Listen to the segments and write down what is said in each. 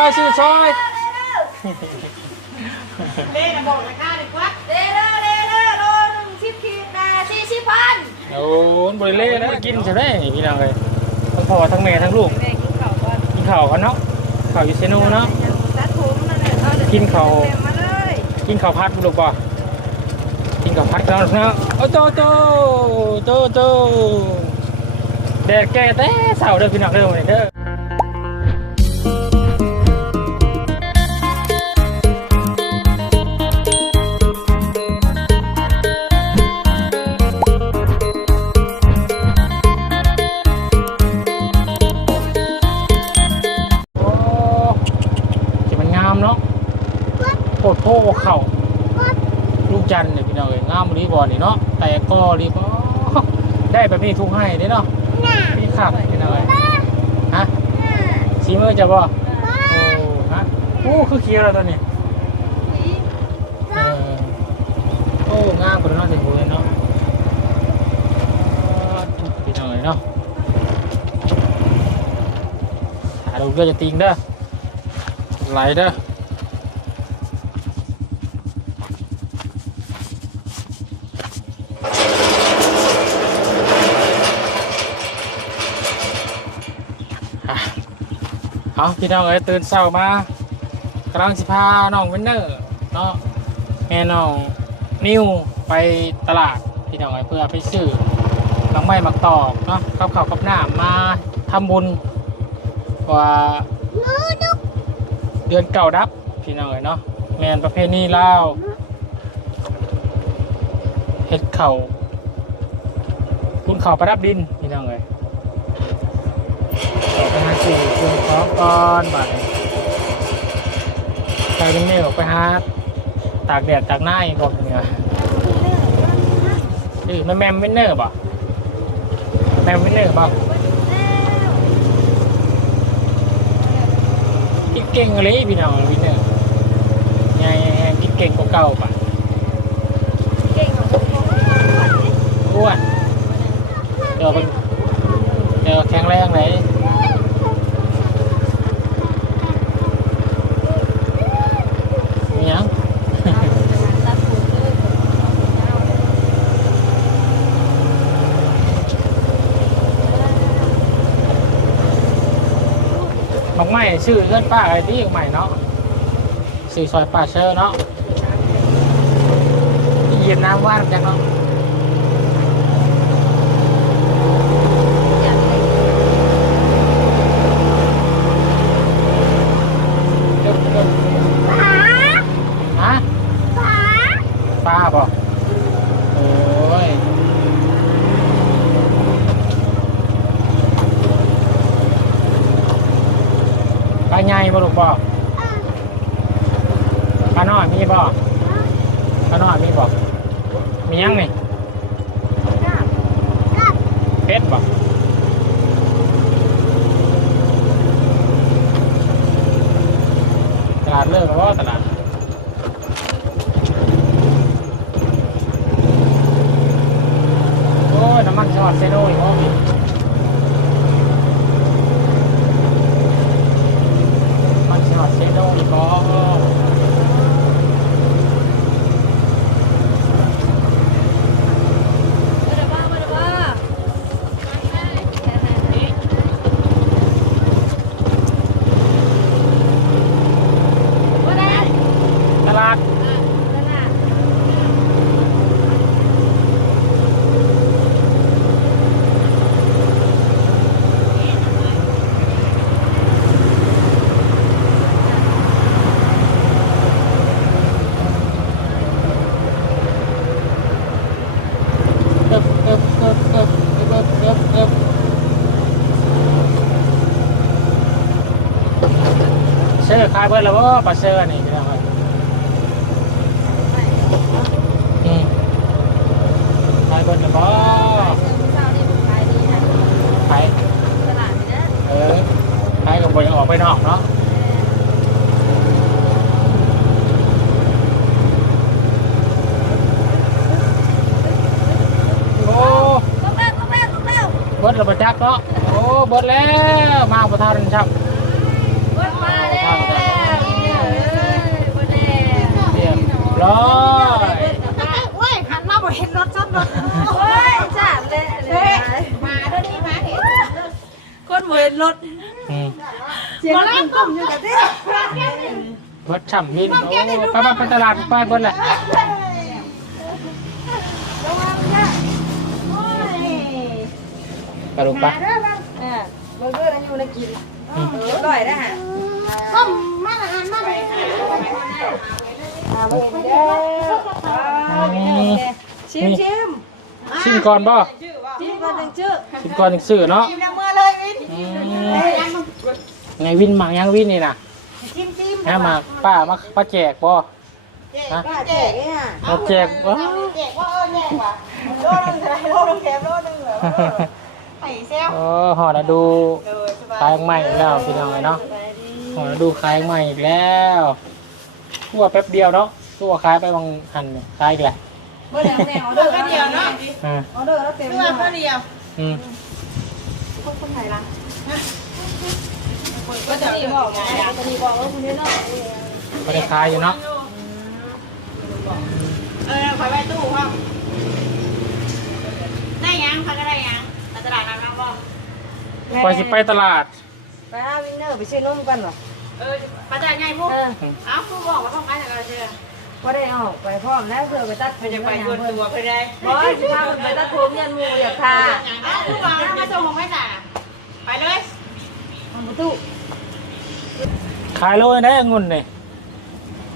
อยชื่อซอยเล่นะบอกราคาดีกว่าเด้อเด้อเด้อเด้อโลหนึ่งสิบขีดนะสี่สิบพันโอ้ยบริเล่นะกินจะได้นี่พี่น้องเลยทั้งพ่อทั้งแม่ทั้งลูกแม่กินข้าวก่อนกินข้าวกันเนาะข้าวอยู่เซโนเนาะตัดผมนั่นแหละเอาเดี๋ยวกินข้าวเต็มมาเลยกินข้าวพัดบุลูกป่ะกินข้าวพัดกันเนาะโอ้โตโตโตโตแดดแก่แต่เสาเด้อพี่น้องเด้อวันนี้เด้อ นี้ทุกให้เด้เนาะพี่ขับพี่น้องเอ้ยฮะสีมือจะบ่โอ้ฮะโอ้คือเคียวแล้วตอนนี้เออโอ้งามกว่าเนาะสิบุญเนาะอ่าพี่น้องเอ้ยเนาะถ่ายรูปเด้อจะติงเด้อไหลเด้อ เอาพี่น้องเอ้ยตื่นเช้ามากำลังสิพาน้องเวนเนอร์เนาะแม่น้องนิวไปตลาดพี่น้องเอ้ยเพื่อไปซื้อหลังไม้มักตอกเนาะกับข้าวกับน้ำมาทำบุญว่าเดือนเก่าดับพี่น้องเอ้ยเนาะแมนประเพณีลาเฮ็ดเข่าคุณเข่าประดับดินพี่น้องเอ้ย ออกไปหาสื่เครื่องของก่อนบัดนี้ใครเป็นเมฆออกไปหาตากแดดตากหน้าอีกก่อนเนี่ยนี่มันแมมวินเนอร์ป่ะแมมวินเนอร์ป่ะกินเก่งเลยพี่น้องวินเนอร์ไงกินเก่งกว่าเก่าป่ะเก่งของผมของผมอ้วนเดี๋ยวเป็นเดี๋ยวแข็งแรงเลยมีหยัง ตัดผมเลย บอกไม่ ชื่อเพื่อนป้าอะไรที่ใหม่เนาะสี่ซอยป่าเชอร์เนาะเย็นน้ำว่านจังเนาะ อยากได้ เดี๋ยวเดี๋ยวฮะป้าบอกโอ้ย ม่บ่ลูกบอกปลาน้อยมีบ่ปลาน้อยมีบ่มียังนี่เป็ดบ่ตลาดเลิกแล้วบ่ตลาดโอ้ยน้ำมันชอดเซโน่อีกบ่พี่มันชอดเซโน่อีกบ่ ไม่ได้ว่าไม่ได้ว่าว่าได้ ตลาด นั่นน่ะ เอิบเอิบเอิบเอิบเอิบเอิบเอิบ เชื่อขายเบิร์ดแล้วว่าปลาเชื่อนี่พี่น้องเอ้ยอืมขายเบิร์ดแล้วบ่เช้านี่ผมขายดีนะขายตลาดนี่นะเออขายกับบยังออกไปนอกเนาะโอ้ต้องเร็วต้องเร็วต้องเร็วเบิร์ดแล้วประจักษ์เนาะโอ้เบิร์ดแล้วมาประทานชับ โอ้ยหันมาบ่เห็นรถซ้ำรถโอ้ยจ้าเลยเลยมาเด้อนี่มาเห็นคนบ่เห็นรถอืมเสียงรถตุ้มอยู่กับที่รถฉ่ำวินโอ้ไปไปไปตลาดไปเบนแหละระวังนะโอ้ยไปดูปะเออเบอร์เกอร์นั้นอยู่ในกินอร่อยนะฮะต้มมาละอันมาเลยอ่าเบิ่งเด้อ ชิมชิมชิมก่อนบ่ชิมก่อนหนึ่งชื่อชิมก่อนถึงซื้อเนาะชิมน้ำมือเลยวินอืมไงวินหมักยังวินนี่นะชิมชิมฮะมาป้ามาป้าแจกบ่ฮะแจกเนี่ยมาแจกบ่แจกว่าเออแจกว่ะโลนึงเท่าไหร่โลนึงแถมโลนึงเหรอไอ้เซลโอ้หอนะดูเออสบายขายใหม่อีกแล้วพี่น้องเอ้ยเนาะหอนะดูขายใหม่อีกแล้ว ตัวแป๊บเดียวเนาะตัวขายไปบางหันเนี่ยขายอีกแหละเมื่อไหร่แม่ออเดอร์ก็เดียวเนาะอ่าออเดอร์แล้วเต็มเลยก็เดียวอืมพวกคนไทยละก็จะมีบอกก็จะมีบอกว่าคุณเนี่ยเนาะก็ได้ขายอยู่เนาะเออคอยไปตู้ห้องได้ยังเขาก็ได้ยังไปตลาดน้ำน้ำบ่ก่อนสิไปตลาดไปหาวินเนอร์ไปซื้อนมกันเหรอ เออไปตลาดใหญ่พวกเออเอ้าผู้บอกว่าต้องไปจากอะไรเชื่อก็ได้ออกไปพร้อมแล้วเพื่อไปตัดผไปมจะไปไปชวนตัวไปได้บอยสิพาไปตัดผมยันมูอยากทาเอ้าผู้บอกแล้วมาส่งของไปจ่าไปเลยทำประตูขายโลได้องุ่นนี่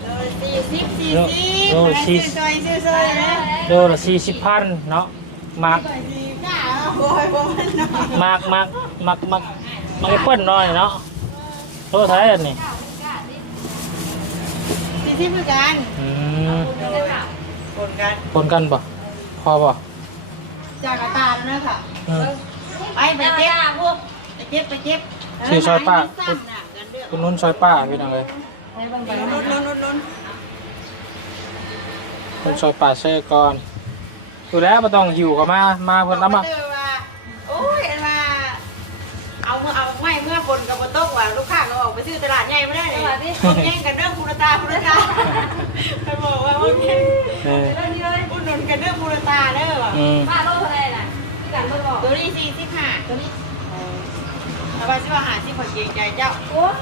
เลยสี่สิบสี่สิบโอ้สี่ซอยซื้อซอยนะโลละสี่สิบพันเนาะมากสี่ก้าโอ้ยโอ้ยเนาะมากมากมากมากมากไอ้เปิ้ลน้อยเนาะ โลเท่าไหร่อันนี่สี่สิบเหมือนกันอืมคนกันคนกันป่ะพอป่ะจากกระตาแล้วนะค่ะอืมไปไปเก็บพวกไปเก็บไปเก็บชื่อซอยป้าสั้นน่ะกันเด้อคุณนุ่นซอยป้าพี่น้องเลยให้เบิ่งไปลุ้นลุ้นลุ้นลุ้นคุณซอยป้าเช่ก่อนดูแล้วมาต้องหิวกับมามาเพิ่นแล้วมา เอาไม่เมื่อคนกับบนโต๊ะว่าลูกค้าก็ออกไปซื้อตลาดใหญ่ไม่ได้เลยคนแย่งกันเรื่องภูรตาภูรตาไปบอกว่าโอเคเออเรื่องนี้เลยอุดหนุนกันเรื่องภูรตาเด้อว่ะอืมป้าโลเท่าไหร่น่ะที่กันเพิ่นบอกตัวนี้สี่สิบห้าตัวนี้เอาไปซื้ออาหารที่คนเกรงใจเจ้าโอ้ย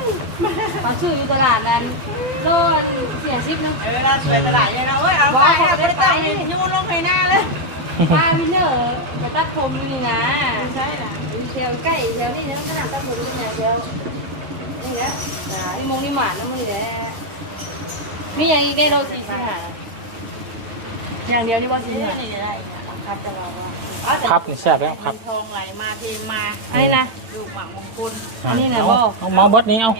เขาซื้ออยู่ตลาดนั้นโลเสียสิบนึงเออเราสวยตลาดใหญ่นะเอ้ยเอาไปเอาไปตั้งยูนลงไปหน้าเลยป้าวินเนอร์ไป ตัดผมอยู่นี่นะใช่ละอยู่แถวใกล้แถวนี้นะขนาดตัดผมอยู่เนี่ยแถวนี่แหละอ่านี่มงนี่หมานะมึงนี่แหละมีอย่างอีกได้โลสี่สิบห้าอย่างเดียวนี่ว่าสี่สิบห้านี่ได้ครับจะเราว่าพับนี่แซ่บแล้วพับทองไหลมาเทมาอันนี้นะลูกหวังมงคลอันนี้น่ะเอาบ่เอาหมอเบดนี้เอา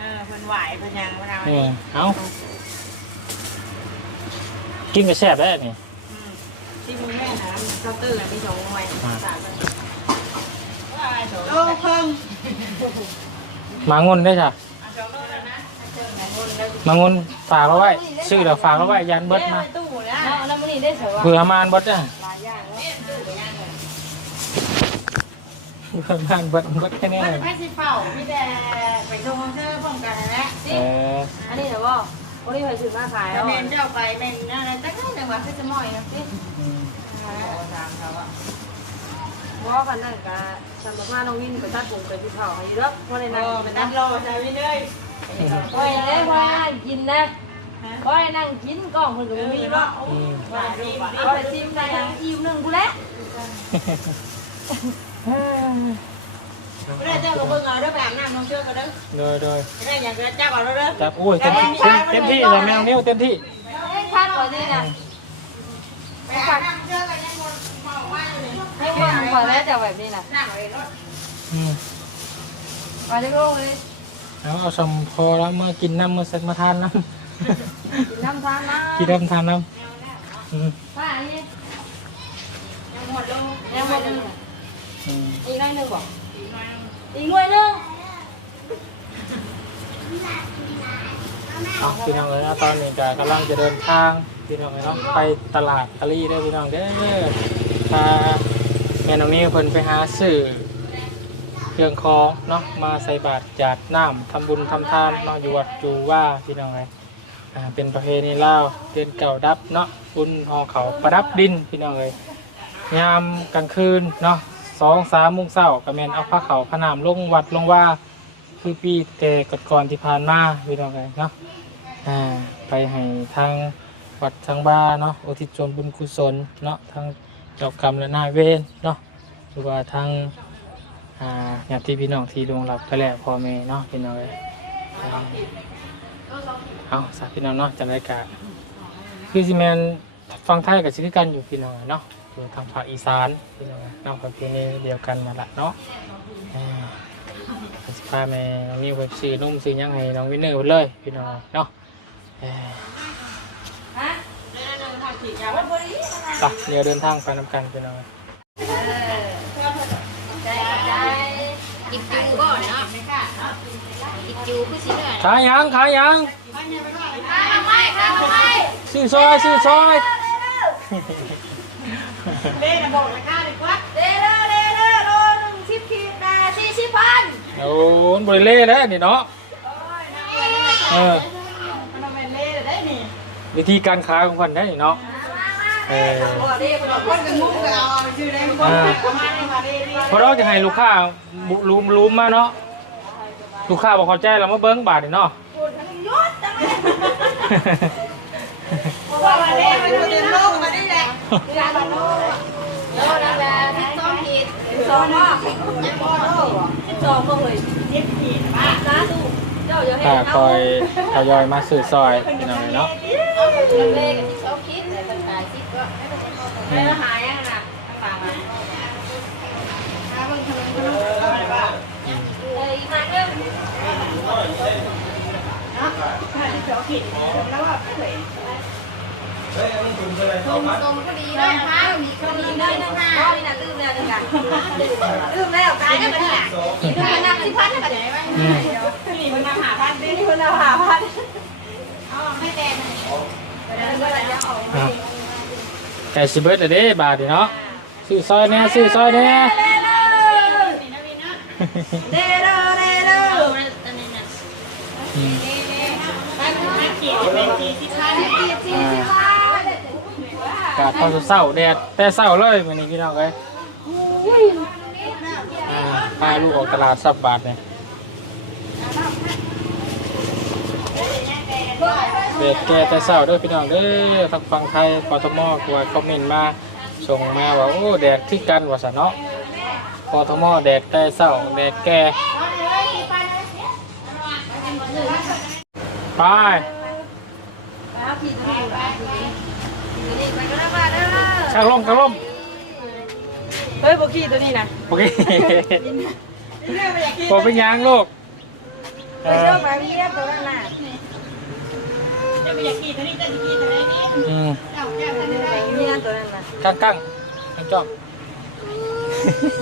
เออเพิ่นไหวเพิ่นยังเพิ่นเอานี่เอากินก็แซ่บแล้วนี่ ที่มึงแม่นะเคาน์เตอร์มีสองหน่วยอ่าสามโลครึ่งมางุนได้จ้ะสองโลแล้วนะเชิญไหนคนแล้วมางุนฝากเอาไว้ซื้อแล้วฝากเอาไว้ยันเบิดมาตู้นะเอาแล้วมันนี่ได้เสว่าเผื่อมานเบิดจ้ะหลายอย่างเนาะตู้ไปยังเลยเผื่อมานเบิดเบิดแค่นี้มันเลยแค่สิเฝ้ามีแต่ไปชมเสื้อพร้อมกันนั่นแหละเอออันนี้นะบ่คน นี้ไปซื้อมาขายแต่เอาเมนเจ้าไปเมนนั่นแหละแต่ก็จังหวะคือจะมอยนะสิอืมบ่คันนั้นก็สำหรับว่าน้องวินไปตัดผมไปที่เผาอยู่แล้วเพราะในเอนั้นอเป็นนัดรอใช่ไหมเลยโอ้ยเลยว่ากินนะโอ้ยนั่งกินกล้องเพิ่นก็เอบ่อมีมีเนาะเนาะโอ้ยว่าดีว่ะโอ้ยซิมได้ยังอิ่มนึงกูแล้วไม่ได้ เจ้าก็เบิ่งเอาเด้อไปอาบน้ำน้องเชื่อกันเด้อโดยโดยไม่ได้อย่างเดียวเจ้าเอาเด้อจับโอ้ยเต็มที่เต็มที่เลยแมวนิ้วเต็มที่เอ้ยคัดก่อนนี่น่ะไปอาบน้ำเชื่อกันยังหมดเมาว่าอยู่เลยให้เบิ่งก่อนแล้วจะแบบนี้น่ะน้ำเลยรถอืมว่าจะลงเลยเอาเอาสมพอแล้วเมื่อกินน้ำเมื่อสักมาทานน้กินน้ำทานนะำกินน้ำทานน้ำอืมป้าอันนี้ยังหมดลงยังหมดนึงอืมอีกหน่อยนึงบ่อีกหน่อยนึง อีกหน่วยนึงเอาพี่น้องเลยนะตอนนี้ก็กำลังจะเดินทางพี่น้องเลยเนาะไปตลาดกะลี่ได้อพี่น้องเด้อพาแม่น้องนี่เพิ่นไปหาซื้อเครื่องของเนาะมาใส่บาตรจาดน้ำทำบุญทำทานเนาะอยู่วัดจูว่าพี่น้องเลยอ่าเป็นประเพณีลาวเดือนเก่าดับเนาะบุญหอเขาประดับดินพี่น้องเลยยามกลางคืนเนาะ สองสามโมงเช้าก็แมนเอาผ้าเขาวพระนามลงวัดลงว่าคือปีแต่ก่อนๆที่ผ่านมาพี่น้องเลยเนาะอ่าไปให้ทางวัดทางบ้านเนาะอุทิศส่วนบุญกุศลเนาะทางเจ้ากรรมและนายเวรเนาะหรือว่าทางอ่าญาติพี่น้องที่ดวงรับไปแล้วพ่อแม่เนาะพี่น้องเลยอ่าเอาสาพี่น้องเนาะจันรายการคือสิแมนฟังไทยกับชิคกันอยู่พี่น้องเนาะ อยู่ทางภาคอีสานพี่น้องเนาะประเพณีเดียวกันนั่นแหละเนาะอ่าสิพาแม่น้องนิวไปซื้อนุ่มซื้อหยังให้น้องวินเนอร์เพิ่นเลยพี่น้องเนาะเอ้ยฮะไปเดี๋ยวเดินทางไปนำกันพี่น้องใจใจกินจูก่อนเนาะกินจูคือสิเนี่ยขายหยังขายหยังทำไมคะทำไมซื้อซอยซื้อซอย เล่นบอกราคาดีกว่าเลเลเลเลโลหนึ่งสิบขีดแต่สี่สิบพันโอ้ยบริเล่แล้วนี่เนาะเออมันเอาไปเล่ได้นี่วิธีการขายของคนได้นี่เนาะเออบอกดิบอกคนเป็นมุกก็เอาชื่อได้คนประมาณนี้มาเรื่อยเพราะเราจะให้ลูกค้าบุรู้รู้มาเนาะลูกค้าบอกเข้าใจเรามาเบิ้งบาทนี่เนาะๆเพราะว่ามาเล่มาดูเต็มโลกมาได้ แหละโลละละสิบสองขีดสองบ่ยังพอโลกสองบ่เฮ้ยเจ็ดขีดบ้าสาธุเจ้าอย่าให้ถ้าเฮาคอยทยอยมาสื่อซอยพี่น้องเนาะเลขสิบสองขีดแต่คนขายสิบก็ไปหายังน่ะข้างหลังอะ เอ้ยทางเรื่อง สองขีดแล้วว่าเฮ้ย สมสมก็ดีนะคะมีคนดีด้วยนะคะเอานี่น่ะลืมแล้วนี่น่ะลืมแล้วตายแล้วบัดนี้น่ะอีกคนนับสิบพันก็ได้ไหมอืมนี่มันมาหาพันดิคุณเอาหาพันอ๋อไม่แดงอะไก่สิเบิร์ดเลยเด้บาทเนาะซื้อซอยแน่ซื้อซอยแน่เด้อเด้อเด้อเด้ออันนี้นะอืมขีดเป็นขีดที่ พันอ่ากาดตอนเศร้าแดดแต่เศร้าเลยวันนี้พี่น้องเอ้ยอ่าพาลูกออกตลาดสับบาทเนี่ยเด็กแก่แต่เศร้าเด้วยพี่น้องเด้อทางฝั่งไทยกทมกว่าคอมเมนต์มาส่งมาว่าโอ้แดดที่กันว่าสนเนาะกทมแดดแต่เศร้าแดดแก่ไป เอาผิดผิดนี่ไปก็ได้มาเด้อข้างลมข้างลมเฮ้ยบ่ขี้ตัวนี้น่ะโอเคเรื่องไปอยากขีดพอเป็นยางลูกเอไปอเชื่อไปเรียบตัวนั้นน่ะจะไปอยากขีดตัวนี้จะขีดตัวนี้นี่อืมเจ้าแก้วทันได้นี่นั่นตัวนั้นน่ะกั้งกั้งกั้งจ้อง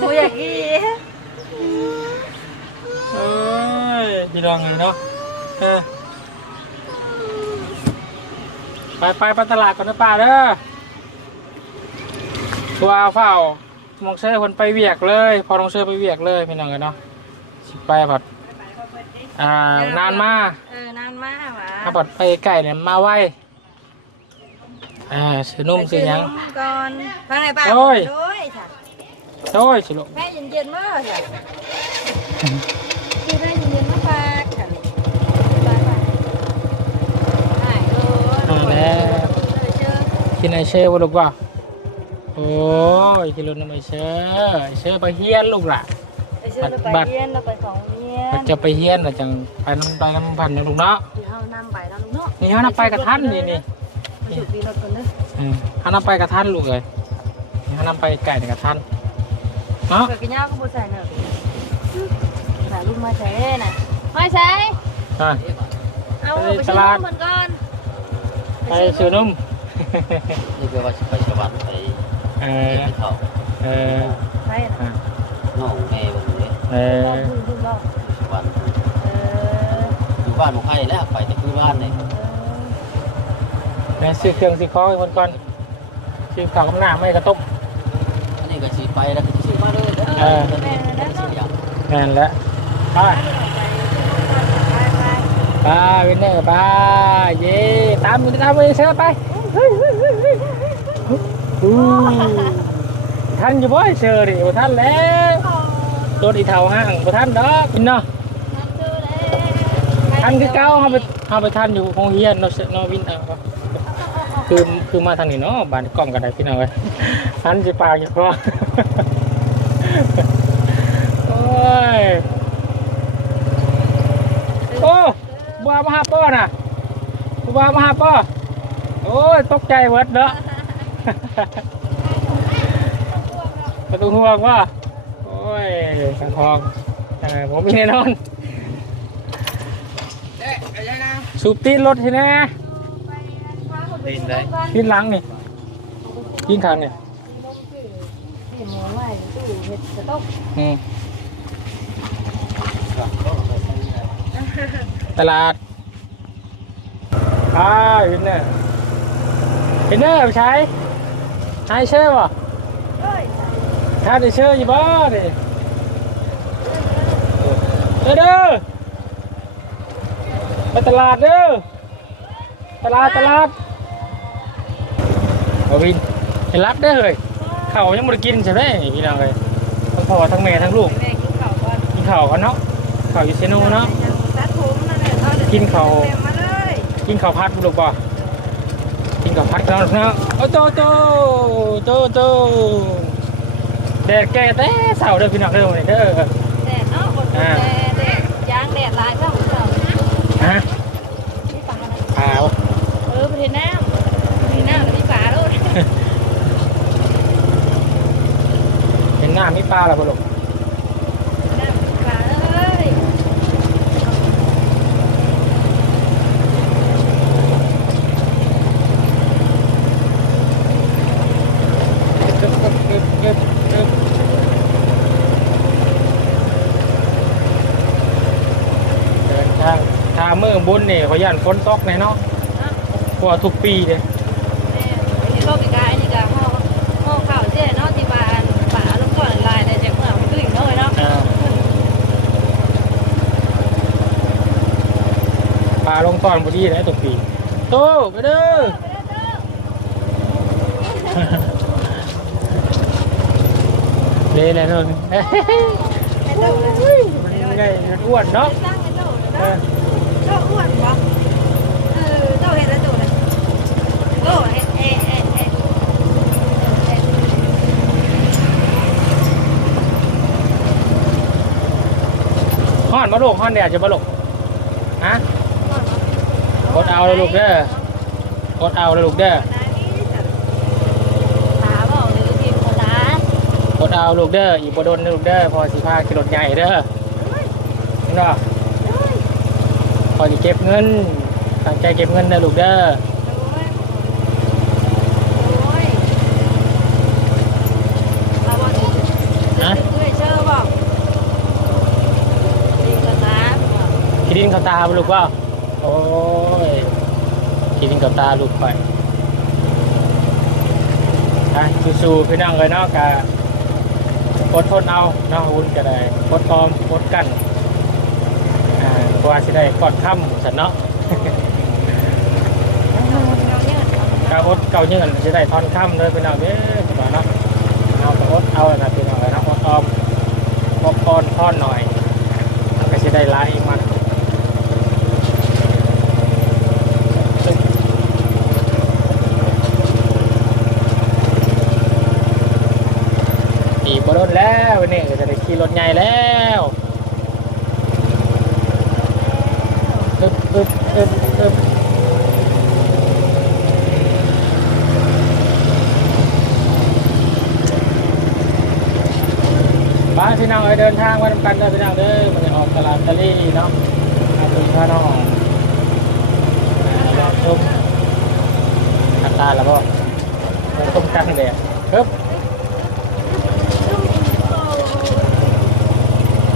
บ่อยากขี้เอ้ยพี่น้องเลยเนาะเออไปไปไปตลาดก่อนนะป้าเด้อ ตัวเฝ้ามองเชอร์คนไปเวียกเลย พอลองเชอร์ไปเวียกเลยพี่น้องเลยเนาะสิไปผัดอ่านานมาเออนานมากว่ะถ้าผัดไปไก่เนี่ยมาไวอ่าซื้อนุ่มซื้อหยังก่อนฟังไหนป้าโอ้ยโอ้ยค่ะโอ้ยสิลูกแม่เย็นๆมาค่ะคือแม่เย็นๆมาฝากค่ะไปไปได้เออเอาแล้วเจอกินไอเช่บ่ลูกว่า โอ้ยกินรถน้ำไอเช่ไอเช่ไปเฮียนลูกล่ะไปเชื่อเราไปเรียนเราไปของเรียมันนจะไปเฮียนน่ะจังไปน้ำไปน้ำพันนะลูกเนาะเดี๋ยวเอานำไปแล้วลูกเนาะนี่เขานำไปกับท่านนี่นี่ไปจุดปีรถกันเด้ออืมเขานำไปกับท่านลูกเลยนี่เขานำไปไก่นี่กับท่านเนาะเกิดกินยาก็บ่ใส่เนอะหาลูกมาใส่น่ะไม่ใส่อะเอาไปไปตซื้อลาดนมมันก่อนไปซื้อนุ่มนี่คือว่าสิไปสวรรค์ไป เออเก็บเออใช่น่ะอะน้องแม่ผมเนี่ยเอเอออดูบ่สวรรค์เอออยู่บ้านของใครแล้วไปแต่คือบ้านเนี่ยไปซื้อเครื่องซื้อของให้คนก่อนซื้อข้าวกับน้ำไม่กระตุกอันนี้ก็สิไปแล้วก็สิมาเลยเด้ออแม่ได้สิอย่างแม่นแล้วไปไปไปไปวินเนอร์ไปเย่ตามตามไปเชิญไปเฮ้ยเฮ้ยเฮ้ยเฮ้ยอู้ ท่านอยู่บ่เชิญดิบ่ท่านแล้วโดนอีเท่าห้างบ่ท่านดอกกินเนาะท่านคือเก้าเฮาไปเฮาไปท่านอยู่โรงเรียนเนาะเนาะวินเออคือคือมาทางนี้เนาะบ้านกล้องก็ได้พี่น้องเอ้ยท่านสิปากอยู่พอโอ้ยโอ้บัวมาหาป้อน่ะบัวมาหาป้อโอ้ยตกใจเวิดเนาะ ประตูห่วงว่าโอ้ยทางทองเออผมมีแน่นอนเด้อเอาเลยนะสูบตีนรถทีแน่ตีนได้ตีนหลังนี่ตีนทางนี่นี่หมูไว้ตู้เห็ดกระต๊อกอืมตลาดอ่าเห็นเนอร์เห็นเนอร์ไปใช้ ใช้เชื่อป่ะถ้าได้เชื่ออยู่บ้าดิเด้อเด้อไปตลาดเด้อตลาดตลาดเอาวินเห็นรับได้อเลยเขาวยังไม่ได้กินใช่ไหมพี่น้องเลยทั้งพ่อทั้งแม่ทั้งลูกแม่กินข้าวก่อนกินข้าวกันเนาะข้าวอยู่เซโนเนาะตัดผมนั่นแหละเขาจะกินข้าวเต็มมาเลยกินข้าวพัดบุลูกป่ะ กินข้าวพัดกันเนาะโอ้โตโตโตโตแดดแก่แต่เสาเด้อพี่น้องเด้อวันนี้เด้อแดดเนาะคนแดดแดดยางแดดลายเพื่อนของเราฮะพี่ปลาขาวเออประเทศน้ำประเทศน้ำแล้วพี่ปลาด้วยเห็นหน้ามีปลาแล้วบ่ลูกน้ำพี่ปลาเลย เก็บเก็บเก็บเก็บเก็บเดินทางทาง เมืองบุญนี่ขอยันฝนตกแน่เนาะกว่าทุกปีเลยแม่ไอ้โลกอีกาไอ้นี่กาห่อห่อข้าวเจ๊เนาะที่บ้านป่าลูกก่อนลายแต่จากเมื่อมันขึ้นอีกหน่อยเนาะอ่าปลาลงตอนพอดีเลยทุกปีโตไปเด้อเละเลยเนาะเฮ้ยไอ้โตเลยมันไงมันอ้วนเนาะตั้งไอ้โต เลยเอเนาะอโตอ้วนปะเออโตเห็นแล้วโตเลยโตเห็นเอ๊ะเอ๊ะเอ๊ะเอ๊ะฮ้อนมาลูกฮ้อนแดดจะมาลูกฮะกดเอาเลยลูกเด้อกดเอาเลยลูกเด้อตาบอกเลยทีมคนตากดเอาลูกเด้ออีกบโดนลูกเด้อพอสิพากิโลใหญ่เด้อเนาะ พอจะเก็บเงินตั้งใจเก็บเงินเด้อลูกเด้อโอ้ยโอ้ยเราบอกจะนะจะเชื่อบอกทีมคนตาบอกคิดดินกับตาบ่ลูกว่าโอ้ยคิดดินกับตาลูกไปอะสู้ๆพี่น้องเลยเนาะกะอดทนเอาเนาะวุ้นก็ได้อดออมอดกันอ่าก ว่าสิได้กอดค่ำสันเนาะเราเนี่ยกาอดเก่าเงินจะได้ทอนค่ำเลยพี่น้องเด้อพี่น้องเนาะเอาก็อดเอานะพี่น้องเลยเนาะอดออมอดทอนทอนหน่อยแล้วก็จะได้หลายอีกมันอีบรถแล้ววันนี้ก็จะได้ขี่รถใหญ่แล้ว อึบอึบอึบบ้านพี่น้องเอ้ยเดินทางมาทำกันเด้อพี่น้องเด้อมันจะออกตลาดตะลี่เนาะอาตุพาน้องลองชมอัตราแล้วก็ต้มกันเดียครับ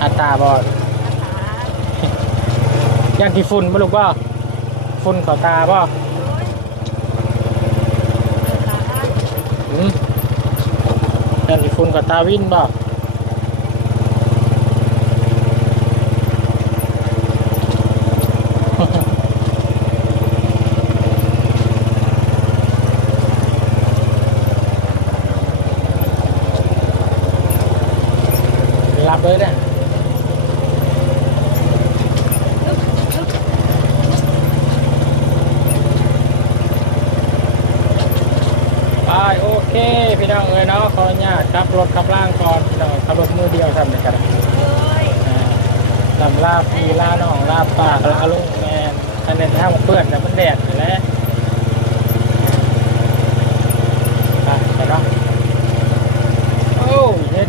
อัตราบอล ย่างที่ฝุ่นบ่ลูกบ่ฝุ่นเข่าตาบ่หืมย่างที่ฝุ่นเข่าตาวินบ่ายโอเค พี่น้องเอ้ยเนาะขออนุญาตขับรถขับล่างก่อนพี่น้องขับรถมือเดียวทำเลยกันอ่าลำลาบพี่ลาน้องลาบป่าลาลุงแมนอันนี้ถ้ามันเปื้อนแต่มันแดดอยู่แล้วไปไปเนาะโอ้ยเฮ็ด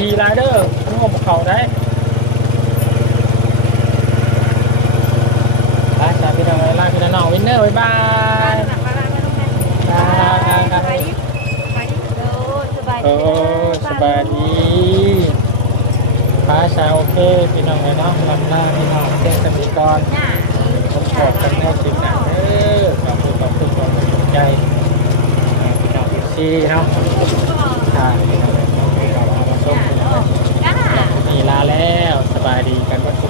ทีไรเดอร์ร่วมเขาได้ไปจ้าพี่น้องเอ้ยลาพี่น้องวินเนอร์บ๊ายบายไปไปไปสบายโอ้สบายดีฟ้าชาโอเคพี่น้องไอ้น้องลำหน้าพี่น้องเต้นสติกรผมขอบกันแน่สิบหนักเออขอบคุณขอบคุณขอบคุณใจอ่าพี่น้องพี่ซีเนาะ ลาแล้วสบายดีกันทุกคน